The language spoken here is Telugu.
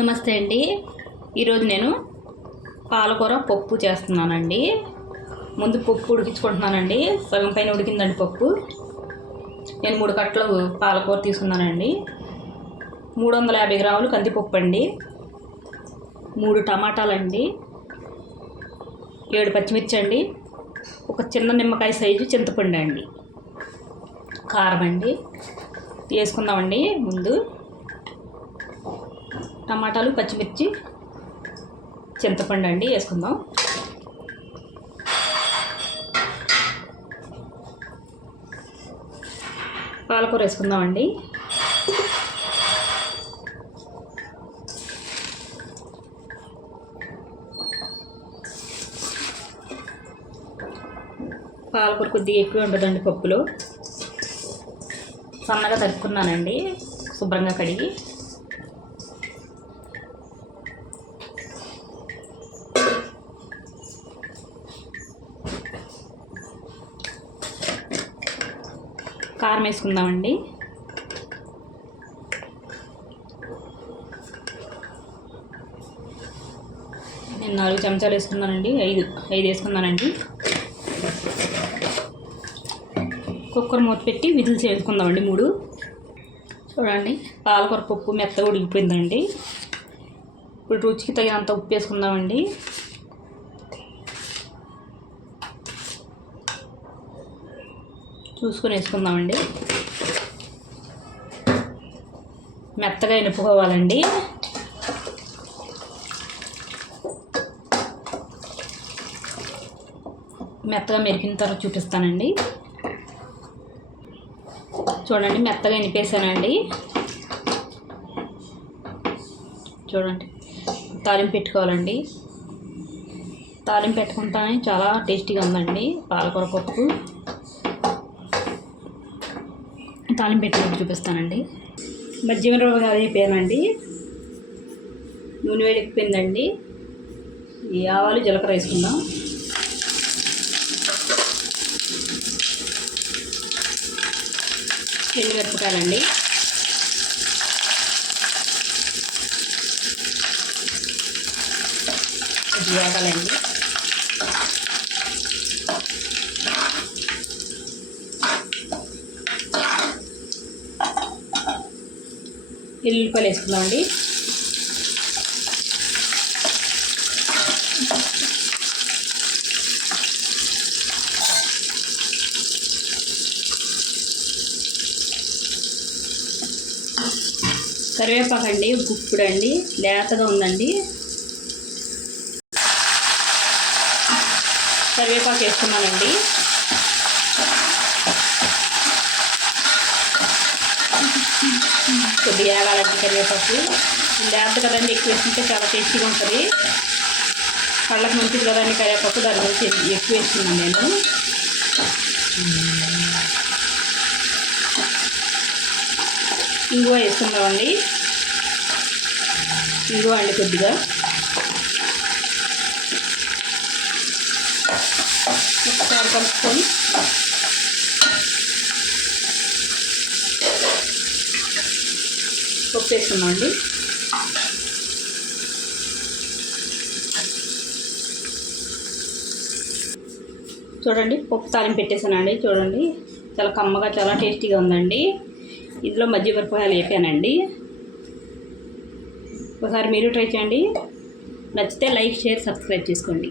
నమస్తే అండి. ఈరోజు నేను పాలకూర పప్పు చేస్తున్నానండి. ముందు పప్పు ఉడికించుకుంటున్నానండి. సగం పైన ఉడికిందండి పప్పు. నేను 3 కట్టలు పాలకూర తీసుకున్నానండి. 350 గ్రాములు కందిపప్పు అండి, 3 టమాటాలండి, 7 పచ్చిమిర్చి అండి, ఒక చిన్న నిమ్మకాయ సైజు చింతపండు అండి, కారం అండి వేసుకుందామండి. ముందు టమాటాలు, పచ్చిమిర్చి, చింతపండు అండి వేసుకుందాం. పాలకూర వేసుకుందామండి. పాలకూర కొద్దిగా ఎక్కువ ఉంటుందండి పప్పులో. సన్నగా తరుక్కున్నానండి, శుభ్రంగా కడిగి. కారం వేసుకుందామండి. నేను 4 చెంచాలు వేసుకున్నానండి. 5 వేసుకున్నానండి. కుక్కర్ మూత పెట్టి విజిల్స్ వేసుకుందామండి 3. చూడండి, పాలకూర పప్పు మెత్తగా ఉడికిపోయిందండి. ఇప్పుడు రుచికి తగినంత ఉప్పు వేసుకుందామండి. చూసుకొని వేసుకుందామండి. మెత్తగా ఎనుపుకోవాలండి. మెత్తగా మెరికిన తర్వాత చూపిస్తానండి. చూడండి, మెత్తగా ఎనిపేసానండి. చూడండి, తాలింపు పెట్టుకోవాలండి. తాలింపు పెట్టుకుంటానే చాలా టేస్టీగా ఉందండి పాలకూర పప్పు. తాలింపు పెట్టుకుని చూపిస్తానండి. మజ్జిగ అయిపోయానండి. నూనె వేడెక్కిపోయిందండి. ఈ ఆవాలు, జీలకర్ర వేసుకుందాం. ఎండుమిరపకాయలండి, ఇది వేగాలండి. ఎల్లుల్లిపాయలు వేసుకుందామండి. కరివేపాకు అండి, గుప్పుడు అండి, లేతగా ఉందండి. కరివేపాకు వేసుకున్నానండి. కొద్దిగా వేగాలండి కరివేపాకు. లేత కదండి, ఎక్కువ వేసుకుంటే చాలా టేస్టీగా ఉంటుంది. కళ్ళకి మంచిది కదండి కరివేపాకు, దాని గురించి ఎక్కువ వేసుకున్నాను నేను. ఇంగువ వేసుకుందామండి. ఇంగువ అండి కొద్దిగా. ఒకసారి కలుపుకొని పప్పు వేసుకున్నామండి. చూడండి, పప్పు తాలింపు పెట్టేసానండి. చూడండి, చాలా కమ్మగా, చాలా టేస్టీగా ఉందండి. ఇందులో మజ్జిగమిరపకాయలు వేపానండి. ఒకసారి మీరు ట్రై చేయండి. నచ్చితే లైక్, షేర్, సబ్స్క్రైబ్ చేసుకోండి.